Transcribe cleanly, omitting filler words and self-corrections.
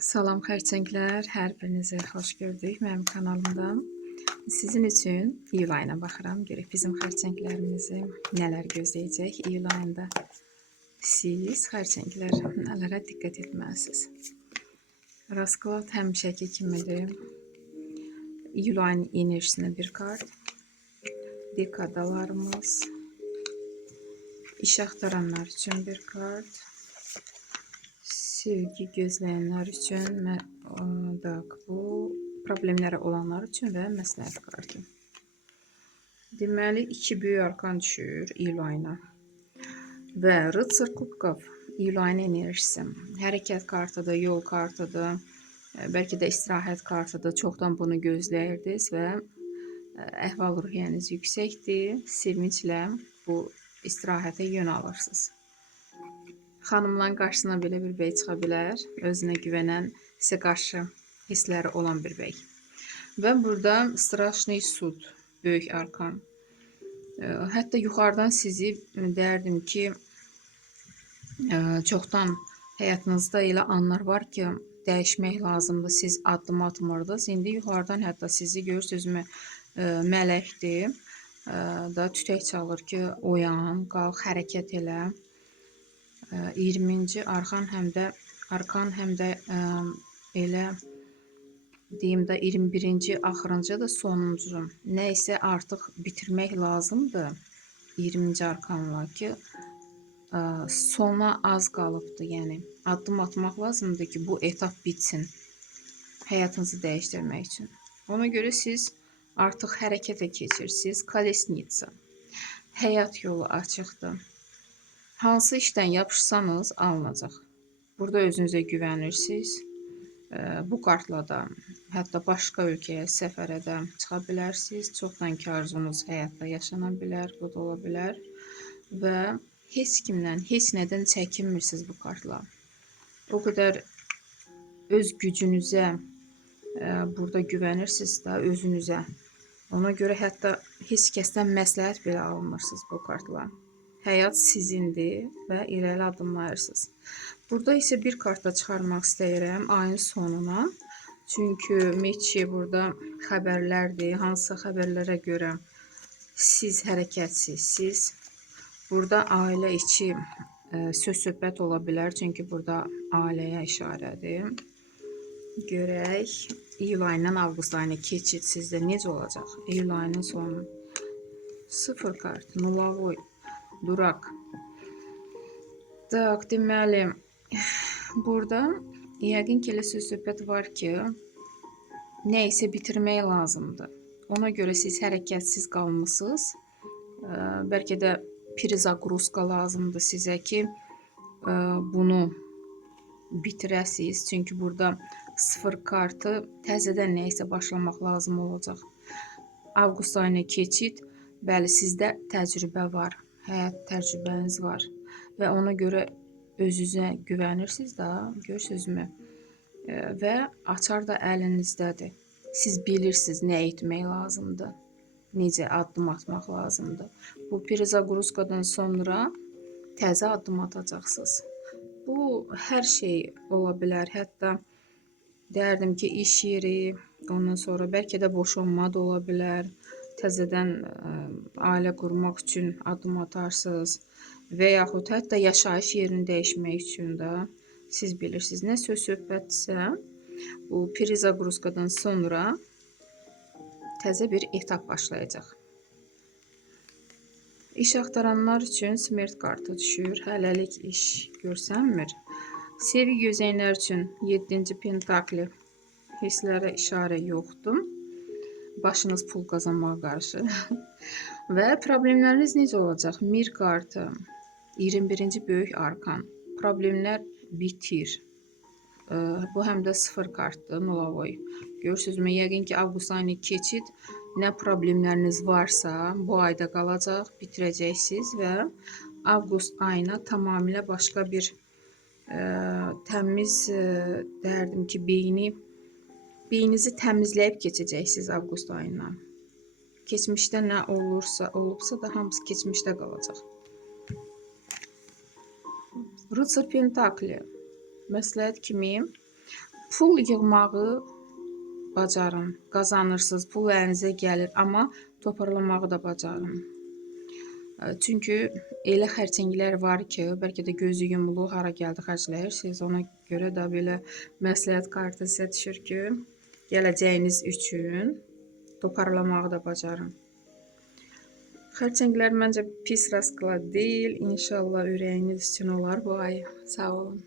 Salam xərçənglər, hər birinizi xoş gördük mənim kanalımda. Sizin üçün iyul ayına baxıram, görək bizim xərçənglərimizi nələr gözləyəcək iyul ayında. Siz xərçənglər nələrə diqqət etməlisiniz. Rasklad həmişəki kimidir. İyul ayının enerjisinə bir kart. Dekadalarımız. İş axtaranlar üçün bir kart. Sevgi gözləyənlər üçün bu problemləri olanlar üçün və məsləhət kartı. Deməli, 2 böyük arkan düşür iyul ayına. Və Rıtsır Kubkov iyul ayının enerjisi. Hərəkət kartıdır, yol kartıdır, bəlkə də istirahət kartıdır. Çoxdan bunu gözləyirdiniz və əhval-ruhiyyəniz yüksəkdir. Sevinclə bu istirahətə yön alırsınız. Xanımların qarşısına belə bir bəy çıxa bilər. Özünə güvənən, sizə qarşı hissləri olan bir bəy. Və burada Straşniy Sud, böyük arkan. Hətta yuxarıdan sizi dərdim ki, çoxdan həyatınızda elə anlar var ki, dəyişmək lazımdır. Siz addım atmırdınız. İndi yuxarıdan hətta sizi görürsünüzmü mələkdir. Da tütək çalır ki, oyan, qalx, hərəkət elə. 20-ci arkan həm də elə deyim də 21-ci axırıncı da sonuncu. Nə isə artıq bitirmək lazımdır 20-ci arkanla ki, sona az qalıbdır. Yəni addım atmaq lazımdır ki, bu etap bitsin. Həyatınızı dəyişdirmək üçün. Ona görə siz artıq hərəkətə keçirsiniz. Kolesnitsa. Həyat yolu açıqdır. Hansı işdən yapışsanız alınacaq. Burada özünüzə güvənirsiniz. Bu kartla da hətta başqa ölkəyə, səfərə də çıxa bilərsiniz. Çoxdanki arzunuz həyatda yaşana bilər, bu da ola bilər. Və heç kimdən, heç nədən çəkinmirsiniz bu kartla. O qədər öz gücünüzə burada güvənirsiniz də, özünüzə. Ona görə hətta heç kəsdən məsləhət belə almırsınız bu kartla. Həyat sizindir və irəli addımlayırsınız. Burada isə bir kart da çıxarmaq istəyirəm ayın sonuna. Çünki Meçi burada xəbərlərdir. Hansısa xəbərlərə görə siz hərəkətsizsiniz. Burada ailə içi söz-söhbət ola bilər. Çünki burada ailəyə işarədir. Görək, iyul ayından avqust ayına keçid sizdə necə olacaq? İyul ayının sonu. 0 kart, nulavoy. Durak. Tak, deməli, burada yəqin ki, elə söz-söhbət var ki, nə isə bitirmək lazımdır. Ona görə siz hərəkətsiz qalmısınız. Bəlkə də prizagruska lazımdır sizə ki, bunu bitirəsiniz. Çünki burada 0 kartı təzədən nə isə başlamaq lazım olacaq. Avqust ayına keçid, bəli, sizdə təcrübə var. Həyat təcrübəniz var və ona görə özünüzə güvənirsiniz də, görürsünüzmü? Və açar da əlinizdədir. Siz bilirsiniz nə etmək lazımdır, necə addım atmaq lazımdır. Bu prizagruskadan sonra təzə addım atacaqsınız. Bu hər şey ola bilər. Hətta derdim ki, iş yeri, ondan sonra bəlkə də boşanma da ola bilər. Təzədən ailə qurmaq üçün addım atarsınız və yaxud hətta yaşayış yerini dəyişmək üçün də siz bilirsiniz. Nə söz-söhbətsə, bu prizagruskadan sonra təzə bir etap başlayacaq. İş axtaranlar üçün smert kartı düşür. Hələlik iş görsənmir. Sevgi gözləyənlər üçün 7-ci pentakli hisslərə işarə yoxdur. Başınız pul qazanmağa qarşı. Və problemləriniz necə olacaq? Mir kartı, 21-ci böyük arkan. Problemlər bitir. Bu həm də 0 kartdır, nulavoy. Görürsünüzmü? Yəqin ki, avqust ayını keçid, nə problemləriniz varsa bu ayda qalacaq, bitirəcəksiniz və avqust ayına tamamilə başqa bir təmiz dərdim ki, beyninizi təmizləyib keçəcəksiniz avqust ayından. Keçmişdə nə olubsa da hamısı keçmişdə qalacaq. Rıtsır Pentakli məsləhət kimi Pul yığmağı bacarın. Qazanırsınız, pul əlinizə gəlir, amma toparlamağı da bacarın. Çünki elə xərçənglər var ki, bəlkə də gözü yumulu hara gəldi xərcləyirsiniz. Ona görə də belə məsləhət kartı sizə düşür ki, gələcəyiniz üçün toparlamağı da bacarın. Xərçənglər məncə pis rasklad deyil. İnşallah ürəyiniz üçün olar bu ay. Sağ olun.